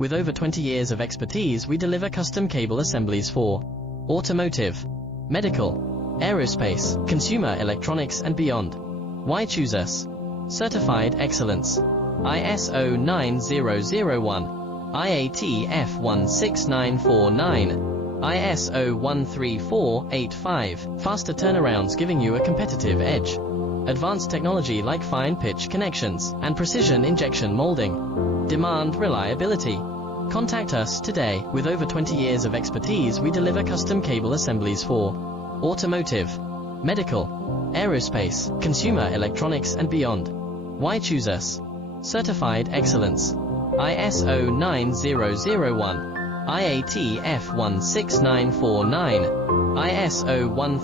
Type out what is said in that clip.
With over 20 years of expertise, we deliver custom cable assemblies for automotive, medical, aerospace, consumer electronics and beyond. Why choose us? Certified excellence. ISO 9001, IATF 16949, ISO 13485. Faster turnarounds giving you a competitive edge. Advanced technology like fine pitch connections and precision injection molding. Demand reliability. Contact us today. With over 20 years of expertise, we deliver custom cable assemblies for automotive, medical, aerospace, consumer electronics and beyond. Why choose us? Certified excellence. ISO 9001, IATF 16949, ISO 13